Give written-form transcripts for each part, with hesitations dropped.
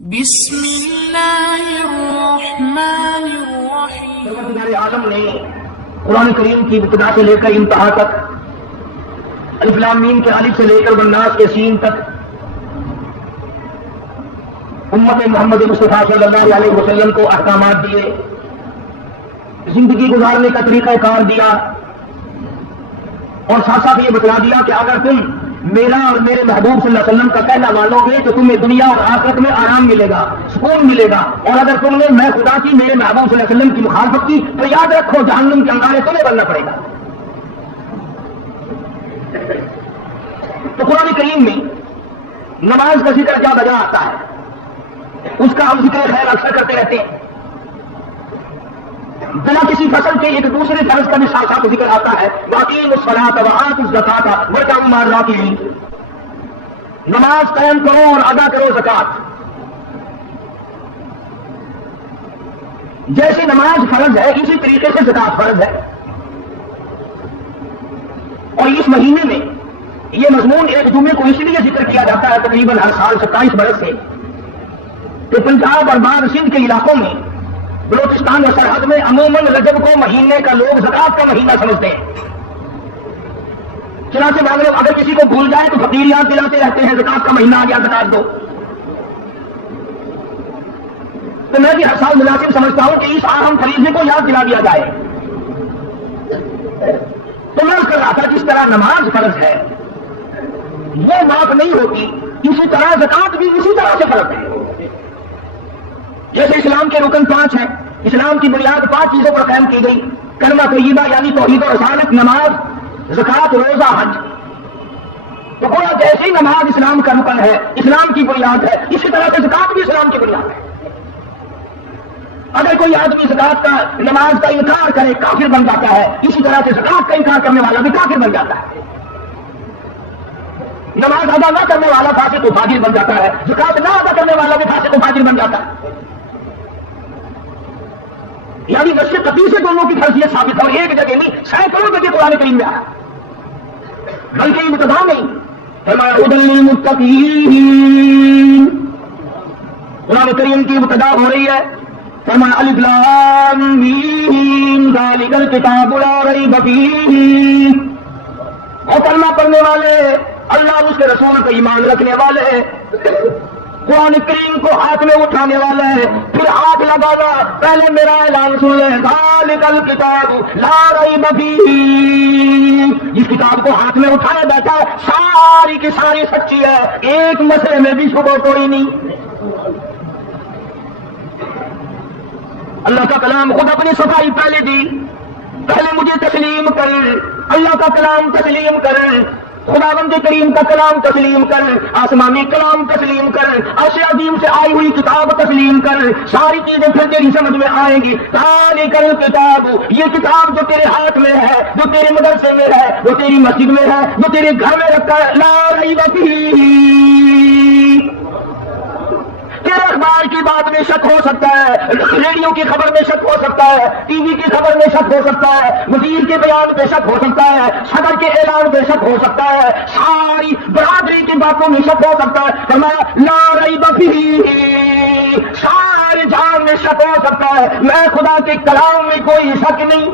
بسم اللہ الرحمن الرحیم۔ سرور اعظم نے قرآن کریم کی ابتدا سے لے کر انتہا تک، الف لام میم کے الف سے لے کر والناس کے سین تک امت محمد مصطفیٰ صلی اللہ علیہ وسلم کو احکامات دیے، زندگی گزارنے کا طریقہ کار دیا، اور ساتھ ساتھ یہ بتلا دیا کہ اگر تم میرا اور میرے محبوب صلی اللہ علیہ وسلم کا کہنا مانو گے تو تمہیں دنیا اور آخرت میں آرام ملے گا، سکون ملے گا، اور اگر تم نے میں خدا کی میرے محبوب صلی اللہ علیہ وسلم کی مخالفت کی تو یاد رکھو جہنم کے انگارے تمہیں بننا پڑے گا۔ تو قرآن کریم میں نماز کا ذکر کیا بجا آتا ہے، اس کا ہم ذکر خیر اکثر کرتے رہتے ہیں۔ بنا کسی فصل کے ایک دوسرے فرض کا بھی ساتھ ساتھ ذکر آتا ہے، وَأَقِیمُوا الصَّلَاةَ وَآتُوا الزَّکَاةَ وَارْکَعُوا مَعَ الرَّاکعِینَ، نماز قائم کرو اور ادا کرو زکات۔ جیسے نماز فرض ہے اسی طریقے سے زکات فرض ہے، اور اس مہینے میں یہ مضمون ایک جمعے کو اس لیے ذکر کیا جاتا ہے تقریباً ہر سال 27 برس سے، کہ پنجاب اور بعض سندھ کے علاقوں میں، بلوچستان اور سرحد میں عموماً رجب کو مہینے کا لوگ زکات کا مہینہ سمجھتے ہیں۔ چنانچہ مان لو اگر کسی کو بھول جائے تو فقیر یاد دلاتے رہتے ہیں زکات کا مہینہ آ گیا زکات دو۔ تو میں بھی ہر سال مناسب سمجھتا ہوں کہ اس اہم فریضے کو یاد دلا دیا جائے۔ تو میں کر رہا تھا جس طرح نماز فرض ہے وہ معاف نہیں ہوتی، اسی طرح زکات بھی اسی طرح سے فرض ہے۔ جیسے اسلام کے رکن 5 ہیں، اسلام کی بنیاد 5 چیزوں پر قائم کی گئی، کلمہ طیبہ یعنی توحید و رسالت، نماز، زکات، روزہ، حج۔ تو گویا جیسے ہی نماز اسلام کا رکن ہے، اسلام کی بنیاد ہے، اسی طرح سے زکات بھی اسلام کی بنیاد ہے۔ اگر کوئی آدمی زکات کا، نماز کا انکار کرے کافر بن جاتا ہے، اسی طرح سے زکات کا انکار کرنے والا بھی کافر بن جاتا ہے۔ نماز ادا نہ کرنے والا فاسق و فاجر بن جاتا ہے، زکات نہ ادا کرنے والا بھی فاسق و فاجر بن جاتا ہے۔ یعنی نشر قطعی سے دونوں کی فرضیت ثابت ہے، اور ایک جگہ نہیں سینکڑوں جگہ قرآن کریم میں آیا، بلکہ ابتدا میں فرمایا ھدی للمتقین۔ قرآن کریم کی ابتدا ہو رہی ہے، فرمایا الف لام میم ذالک الکتاب لا ریب فیہ۔ اور کلمہ پڑھنے والے، اللہ اور اس کے رسول کا ایمان رکھنے والے، قرآن کریم کو ہاتھ میں اٹھانے والا ہے، پھر ہاتھ لگانا، پہلے میرا اعلان سن لیں، ذالک الکتاب لا ریب فیہ۔ جس کتاب کو ہاتھ میں اٹھایا بیٹھا ہے ساری کی ساری سچی ہے، ایک مسئلے میں بھی شبہ کوئی نہیں۔ اللہ کا کلام خود اپنی صفائی پہلے دی، پہلے مجھے تسلیم کر، اللہ کا کلام تسلیم کر، خداوند کریم کا کلام تسلیم کر، آسمانی کلام تسلیم کر، عرش عظیم سے آئی ہوئی کتاب تسلیم کر، ساری چیزیں پھر تیری سمجھ میں آئیں گی۔ ذالک الکتاب، یہ کتاب جو تیرے ہاتھ میں ہے، جو تیرے مدرسے میں ہے، جو تیری مسجد میں ہے، جو تیرے گھر میں رکھا ہے، لا ریب فیہ۔ تیرے اخبار کی بات میں شک ہو سکتا ہے، ریڈیو کی خبر میں شک ہو سکتا ہے، ٹی وی کی خبر میں شک ہو سکتا ہے، وزیر کے بیان میں شک ہو سکتا ہے، صدر کے اعلان میں شک ہو سکتا ہے، ساری برادری کی باتوں میں شک ہو سکتا ہے، فرمایا لا ریب فیہ، سارے جہان میں شک ہو سکتا ہے، میں خدا کے کلام میں کوئی شک نہیں۔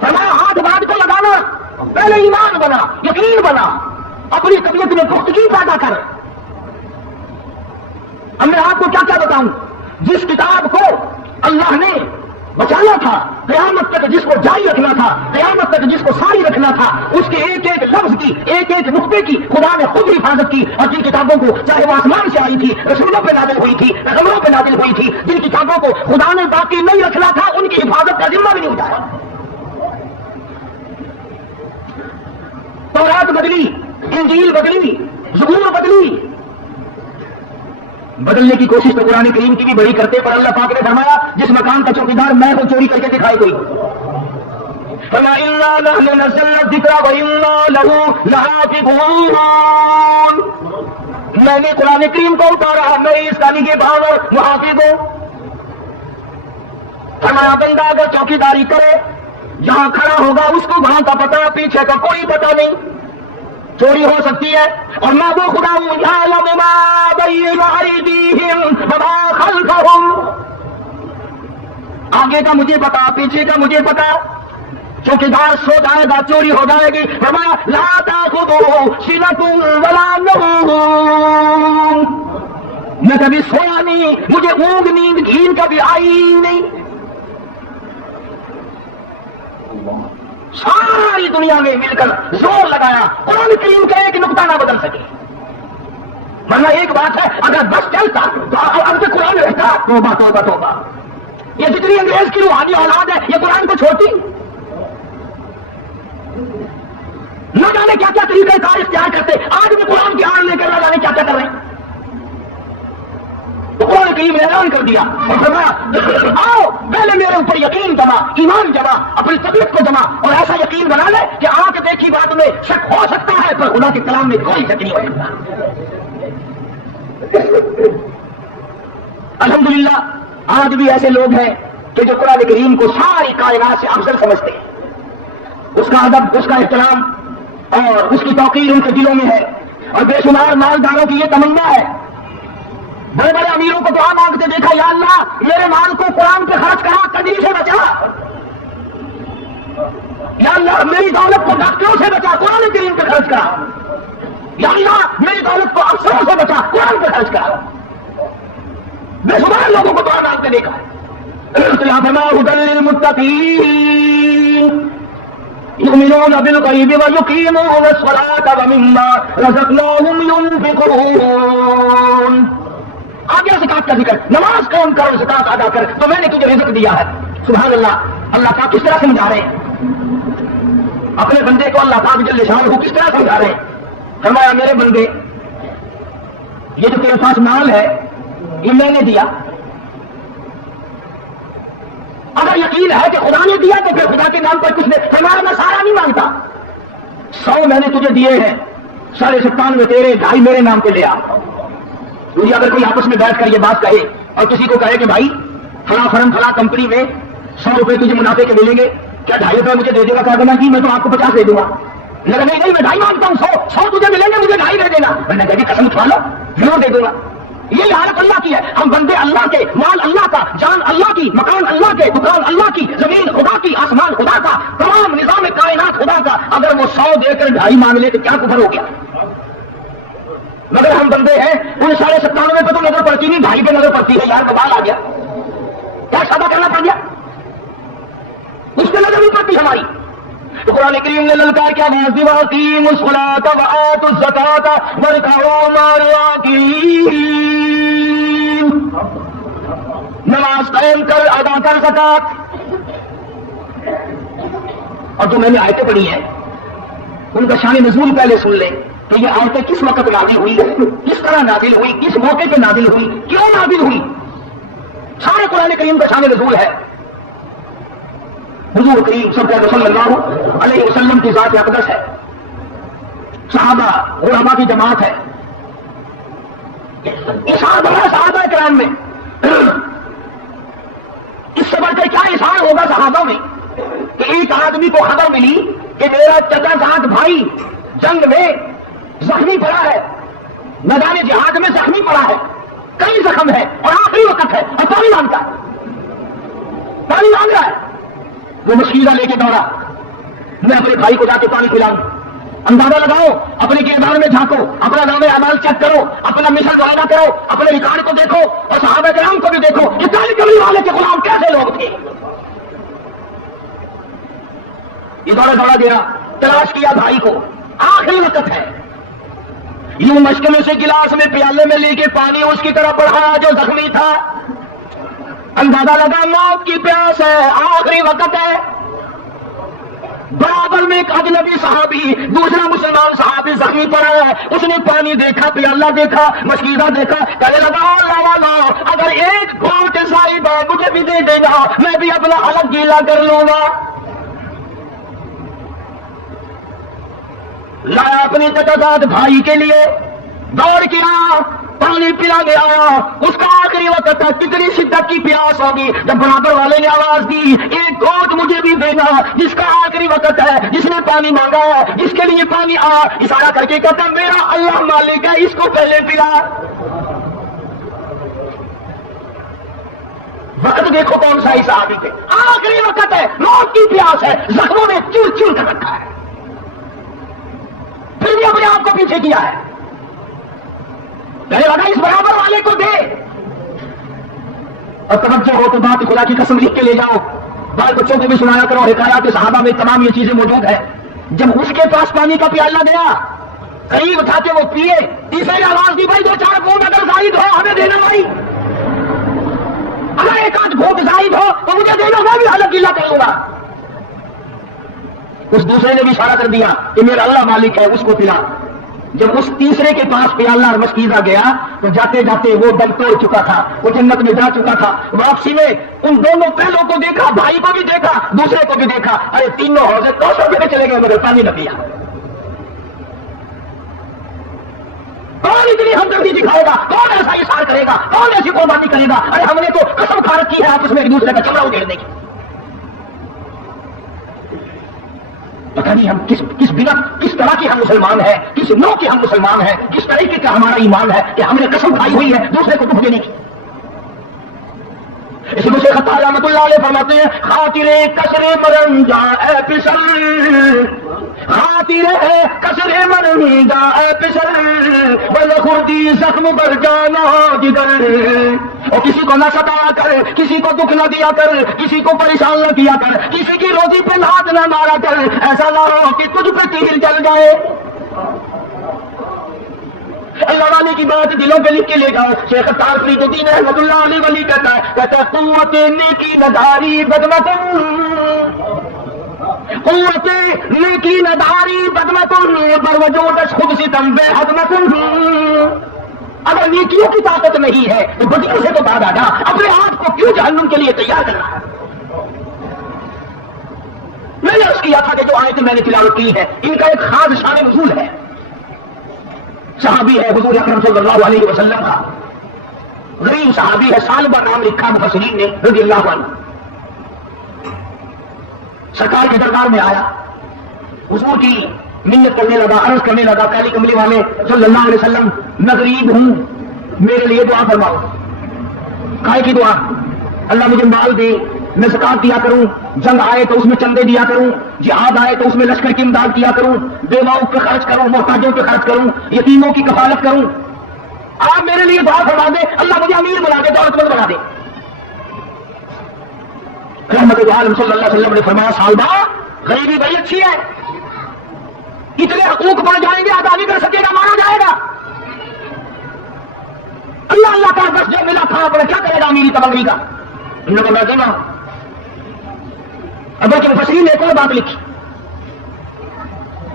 فرمایا ہاتھ بات کو لگانا، پہلے ایمان بنا، یقین بنا، اپنی طبیعت میں پختگی پیدا کر۔ اب میں آپ کو کیا کیا بتاؤں، جس کتاب کو اللہ نے بچانا تھا، قیامت تک جس کو جاری رکھنا تھا، قیامت تک جس کو ساری رکھنا تھا، اس کے ایک ایک لفظ کی، ایک ایک نقطے کی خدا نے خود حفاظت کی، اور جن کتابوں کو چاہے وہ آسمان سے آئی تھی، رسولوں پہ نازل ہوئی تھی، پیغمبروں پہ نازل ہوئی تھی، جن کتابوں کو خدا نے باقی نہیں رکھنا تھا ان کی حفاظت کا ذمہ بھی نہیں اٹھایا۔ تورات بدلی، انجیل بدلی، زبور بدلی، بدلنے کی کوشش تو قرآن کریم کی بھی بڑی کرتے، پر اللہ پاک نے فرمایا جس مکان کا چوکیدار میں ہوں چوری کر کے دکھائے کوئی، فرمایا انا نحن نزلنا الذکر وانا لہ لحافظون۔ میں نے قرآن کریم کو اتارا، میں اس کا نگہبان اور محافظ ہوں۔ فرمایا بندہ اگر چوکیداری کرے، جہاں کھڑا ہوگا اس کو وہاں کا پتہ، پیچھے کا کوئی پتہ نہیں۔ چوری ہو سکتی ہے، اور میں وہ خدا ہوں یعلم ما بین ایدیہم وما خلفہم، آگے کا مجھے پتا، پیچھے کا مجھے پتا، چوکیدار سو جائے گا چوری ہو جائے گی، وما لا تاخذہ سنۃ ولا نوم، میں کبھی سویا نہیں، مجھے اونگ نیند گھین کبھی آئی نہیں۔ ساری دنیا میں مل کر زور لگایا قرآن کریم کا ایک نقطہ نہ بدل سکے، ورنہ ایک بات ہے اگر بس چلتا تو اب سے قرآن رہتا۔ توبہ توبہ توبہ، یہ جتنی انگریز کی روحانی اولاد ہے یہ قرآن کو چھوڑتی، نہ جانے کیا کیا طریقہ کار اختیار کرتے، آج بھی قرآن کی آڑ لے کر نہ جانے کیا کیا کر رہے ہیں۔ تو قرآن کریم نے اعلان کر دیا اور فرمایا آؤ پہلے میرے اوپر یقین جما، ایمان جما، اپنی طبیعت کو جما، اور ایسا یقین بنا لے کہ آنکھ دیکھی بات میں شک ہو سکتا ہے پر خدا کے کلام میں کوئی شک نہیں ہو سکتا۔ الحمدللہ آج بھی ایسے لوگ ہیں کہ جو قرآن کریم کو ساری کائنات سے افضل سمجھتے ہیں، اس کا ادب، اس کا احترام اور اس کی توقیر ان کے دلوں میں ہے، اور بے شمار مالداروں کی یہ تمنا ہے، بڑے بڑے امیروں کو دعا مانگتے دیکھا، یا اللہ میرے مال کو قرآن پہ خرچ کرا، کجری سے بچا، یا اللہ میری دولت کو ڈاکٹروں سے بچا، قرآن کریم پہ خرچ کرا، یا اللہ میری دولت کو افسروں سے بچا، قرآن پہ خرچ کرا۔ بے شمار لوگوں کو دعا مانگتے دیکھا ہے۔ هدى للمتقين يؤمنون بالغيب ويقيمون الصلاة ومما رزقناهم ينفقون۔ آگے زکات کا ذکر، نماز قائم کرو، زکات ادا کر تو میں نے تجھے رزق دیا ہے۔ سبحان اللہ، اللہ پاک کس طرح سمجھا رہے ہیں اپنے بندے کو، اللہ پاک جل شانہ کس طرح سمجھا رہے ہیں۔ فرمایا میرے بندے یہ جو تیرے پاس مال ہے یہ میں نے دیا، اگر یقین ہے کہ خدا نے دیا تو پھر خدا کے نام پر کچھ نہیں، فرمایا میں سارا نہیں مانگتا، 100 میں نے تجھے دیے ہیں، 97.5 تیرے، 2.5 میرے نام پہ لے آ۔ مجھے اگر کوئی آپس میں بیٹھ کر یہ بات کہے اور کسی کو کہے کہ بھائی فلاں فرم فلاں کمپنی میں 100 روپے تجھے منافع کے ملیں گے، کیا 2.5 روپے مجھے دے دے گا؟ کہا کہ نہیں میں تو آپ کو 50 دے دوں گا۔ لگا نہیں میں 2.5 مانگتا ہوں، 100 تجھے ملیں گے، مجھے 2.5 دے دینا۔ میں نے کہا قسم اٹھا لو، ضرور دے دوں گا۔ یہ حالت اللہ کی ہے، ہم بندے اللہ کے، مال اللہ کا، جان اللہ کی، مکان اللہ کے، دکان اللہ کی، زمین خدا کی، آسمان خدا کا، تمام نظام کائنات خدا کا، اگر وہ 100 دے کر 2.5 مانگ لے تو کیا کفر ہو گیا؟ مگر ہم بندے ہیں، ان 97.5 پہ تو نظر پڑتی نہیں، 2.5 پہ نظر پڑتی ہے، یار بوال آ گیا، کیا سادہ کرنا پڑ گیا؟ اس پہ نظر نہیں پڑتی ہماری۔ تو قرآن کریم نے للکار کیا وَأَقِیمُوا الصَّلَاةَ وَآتُوا الزَّکَاةَ وَارْكَعُوا مَعَ الرَّاکِعِینَ، نماز قائم کر، ادا کر زکات۔ اور جو میں نے آیتیں پڑھی ہیں ان کا شان نزول پہلے سن لیں کہ یہ آیتیں کس وقت نازل ہوئی، کس طرح نازل ہوئی، کس موقع پہ نازل ہوئی، کیوں نازل ہوئی، سارے قرآن کریم کا شان نزول ہے۔ حضور کریم صلی اللہ علیہ وسلم کی ذات اقدس ہے، صحابہ علماء کی جماعت ہے، احسان بڑا صحابہ کرام میں، اس سے بڑھ کر کیا احسان ہوگا صحابہ میں کہ ایک آدمی کو خبر ملی کہ میرا چچا زاد بھائی جنگ میں زخمی پڑا ہے، میدان جہاد میں زخمی پڑا ہے، کئی زخم ہے اور آخری وقت ہے اور پانی مانگتا ہے، پانی مانگ رہا ہے۔ وہ مشکیزہ لے کے دوڑا، میں اپنے بھائی کو جا کے پانی پلاؤں۔ اندازہ لگاؤ، اپنے کردار میں جھانکو، اپنا نام اعمال چیک کرو، اپنا مشن معائنہ کرو، اپنے ریکارڈ کو دیکھو اور صحابہ کرام کو بھی دیکھو کہ کالی کملی والے کے غلام کیسے لوگ تھے۔ یہ دوڑا گیا، تلاش کیا بھائی کو، آخری وقت ہے، یوں مشق میں سے گلاس میں پیالے میں لے کے پانی اس کی طرف بڑھایا جو زخمی تھا، اندازہ لگا موت کی پیاس ہے، آخری وقت ہے۔ برابر میں ایک اجنبی صحابی، دوسرا مسلمان صحابی زخمی پڑا ہے، اس نے پانی دیکھا، پیالہ دیکھا، مشکیزہ دیکھا، کہنے لگا اللہ اگر ایک گھونٹ صاحبہ مجھے بھی دے دے گا میں بھی اپنا الگ گیلا کر لوں گا۔ لایا اپنی تجداد بھائی کے لیے، دوڑ کے آ، پانی پلا گیا، اس کا آخری وقت تھا، کتنی شدت کی پیاس ہوگی، جب برابر والے نے آواز دی ایک گھونٹ مجھے بھی دینا، جس کا آخری وقت ہے، جس نے پانی مانگا ہے، جس کے لیے پانی آ، اشارہ کر کے کہتا میرا اللہ مالک ہے، اس کو پہلے پلا۔ وقت دیکھو کون سا ہی صحابی تھے، آخری وقت ہے، موت کی پیاس ہے، زخموں نے چور چور کر رکھا ہے، پھر بھی اپنے آپ کو پیچھے کیا ہے، کہنے لگا اس برابر والے کو دے۔ اور توجہ ہو تو بات خدا کی قسم لکھ کے لے جاؤ، بال بچوں کو بھی سنایا کرو، حکایات صحابہ میں تمام یہ چیزیں موجود ہیں۔ جب اس کے پاس پانی کا پیالہ گیا، قریب تھا کہ وہ پیے، تیسرے آواز دی بھائی 2-4 گھونٹ اگر زائد ہو ہمیں دینا بھائی، اگر ایک آدھ گھونٹ زائد ہو تو مجھے دینا، میں بھی حلق گیلا کر لوں گا۔ اس دوسرے نے بھی اشارہ کر دیا کہ میرا اللہ مالک ہے، اس کو پلا۔ جب اس تیسرے کے پاس پیالہ اور مشکیزہ گیا تو جاتے جاتے وہ دم توڑ چکا تھا، وہ جنت میں جا چکا تھا۔ واپسی میں ان دونوں پہلوں کو دیکھا، بھائی کو بھی دیکھا، دوسرے کو بھی دیکھا، ارے تینوں حوضے 200 روپے چلے گئے مگر پانی نہ پیا۔ کون اتنی ہمدردی دکھائے گا، کون ایسا اشار کرے گا، کون ایسی قربانی کرے گا؟ ارے ہم نے تو قسم کھا رکھی ہے آپس میں ایک دوسرے کا چمڑا اگیڑنے کی۔ پتہ نہیں ہم کس بنا کس طرح کے ہم مسلمان ہیں، کس نوع کے ہم مسلمان ہیں، کس طریقے کا ہمارا ایمان ہے کہ ہم نے قسم کھائی ہوئی ہے دوسرے کو دکھ دینے کی۔ اسی میں شیخ خطاب رحمۃ اللہ علیہ فرماتے ہیں خاطر کسر مرن جا اے پسر، خاطر کسر مرن جا اے پسر، بل خردی زخم بر جانا جگر۔ اور کسی کو نہ ستایا کر، کسی کو دکھ نہ دیا کر، کسی کو پریشان نہ کیا کر، کسی کی روزی پہ ہاتھ نہ مارا کر، ایسا نہ ہو کہ تجھ پہ تیر جل جائے۔ اللہ والے کی بات دلوں پہ لکھ کے لے جاؤ۔ شیخ خطاب فرید الدین رحمۃ اللہ علیہ ولی کہتا ہے قوت نیکی نداری بدمتن، قوت نیکی نداری بدمتن، بروجودش خود ستم بے حدمتن۔ اگر نیکیوں کی طاقت نہیں ہے تو بدیوں سے تو بعد آ جا، اپنے آپ کو کیوں جہنم کے لیے تیار کرنا ہے؟ میں نے عرض کیا تھا کہ جو آیتیں میں نے تلاوت کی ہے ان کا ایک خاص شان نزول ہے، صحابی ہے حضور اکرم صلی اللہ علیہ وسلم کا، غریب صحابی ہے، سال بھر نام لکھا مفسرین نے رضی اللہ عنہ۔ سرکار کے دربار میں آیا، حضور کی منت کرنے لگا، عرض کرنے لگا کالی کملی والے صلی اللہ علیہ وسلم میں غریب ہوں، میرے لیے دعا فرماؤ۔ کائے کی دعا؟ اللہ مجھے مال دے، میں زکات دیا کروں، جنگ آئے تو اس میں چندے دیا کروں، جہاد آئے تو اس میں لشکر کی امداد کیا کروں، بیواؤں پہ خرچ کروں، محتاجوں پہ خرچ کروں، یتیموں کی کفالت کروں۔ آپ میرے لیے دعا فرما دے، اللہ مجھے امیر بنا دے، دولت مند بنا دے۔ رحمت عالم صلی اللہ علیہ وسلم نے فرمایا صالبہ غریبی بڑی اچھی ہے، اتنے حقوق بڑھ جائیں گے ادا نہیں کر سکے گا، مارا جائے گا۔ اللہ اللہ کا بس جو ملا کھانا پڑا، کیا کرے گا امیری تمنگی کا؟ ان لوگوں میں دینا۔ اب کہ مفسرین نے ایک اور بات لکھی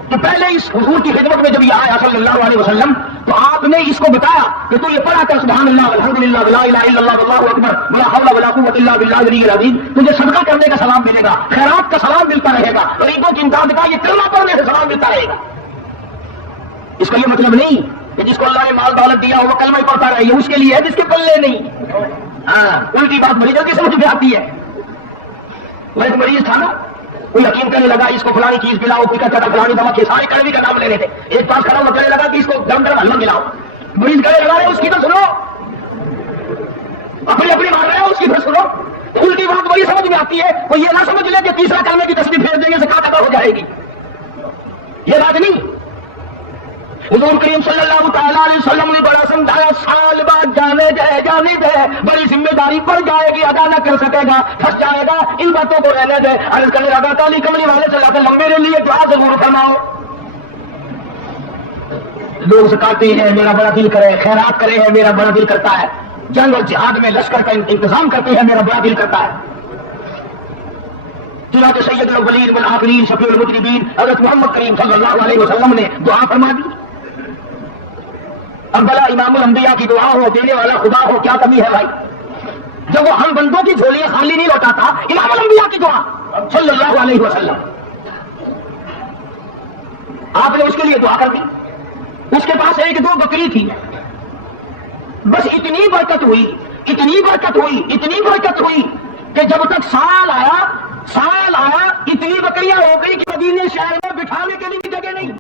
کہ پہلے اس حضور کی خدمت میں جب یہ آیا صلی اللہ علیہ وسلم تو آپ نے اس کو بتایا کہ تو یہ پڑھا کر سبحان اللہ الحمدللہ لا الہ الا اللہ واللہ اکبر ولا حول ولا قوت الا باللہ العلی العظیم، تجھے صدقہ کرنے کا سلام ملے گا، خیرات کا سلام ملتا رہے گا، غریبوں کی امداد کا یہ کلمہ پڑھنے سے سلام ملتا رہے گا۔ اس کا یہ مطلب نہیں کہ جس کو اللہ نے مال دولت دیا وہ کلمہ ہی پڑھتا رہے، یہ اس کے لیے ہے جس کے پلے نہیں۔ الٹی بات بڑی جلدی سمجھ میں آتی ہے۔ وہ ایک مریض تھا نا، کوئی یقین کرنے لگا اس کو فلانی چیز پلاؤ، کوئی کہتا تھا فلانی دوا کے، سارے کڑوی کا نام لے رہے تھے، ایک پاس کھڑا ہوا کہنے لگا کہ اس کو گرم گرم حلوہ ملاؤ، مریض کہنے لگا اس کی تو سنو، اپنی اپنی مار رہے ہو اس کی تو سنو۔ تو الٹی بات وہی سمجھ میں آتی ہے، وہ یہ نہ سمجھ لے کہ تیسرا کلمے کی تصویر پھیر دیں گے زکات ادا ہو جائے گی، یہ بات نہیں۔ حضور کریم صلی اللہ تعالیٰ علیہ وسلم نے بڑا سمجھایا سال بعد جانے دے، بڑی ذمہ داری پڑ جائے گی، ادا نہ کر سکے گا، پھنس جائے گا، ان باتوں کو رہنے دے۔ عرض کرنے لگا کالی کملی والے صلی اللہ علیہ وسلم میرے لیے دعا ضرور فرماؤ۔ لوگ زکاتے ہیں میرا بڑا دل کرے، خیرات کرے ہیں میرا بڑا دل کرتا ہے، جنگ اور جہاد میں لشکر کا انتظام کرتے ہیں میرا بڑا دل کرتا ہے۔ چنانچہ سید الاولین والآخرین شفیع المذنبین حضرت محمد کریم صلی اللہ علیہ وسلم نے دعا فرما دی۔ اب بلا امام الانبیاء کی دعا ہو، دینے والا خدا ہو، کیا کمی ہے بھائی؟ جب وہ ہم بندوں کی جھولیاں خالی نہیں لوٹاتا، امام الانبیاء کی دعا صلی اللہ علیہ وسلم، آپ نے اس کے لیے دعا کر دی۔ اس کے پاس 1-2 بکری تھی، بس اتنی برکت ہوئی کہ جب تک سال آیا اتنی بکریاں ہو گئی کہ مدینے شہر میں بٹھانے کے لیے بھی جگہ نہیں۔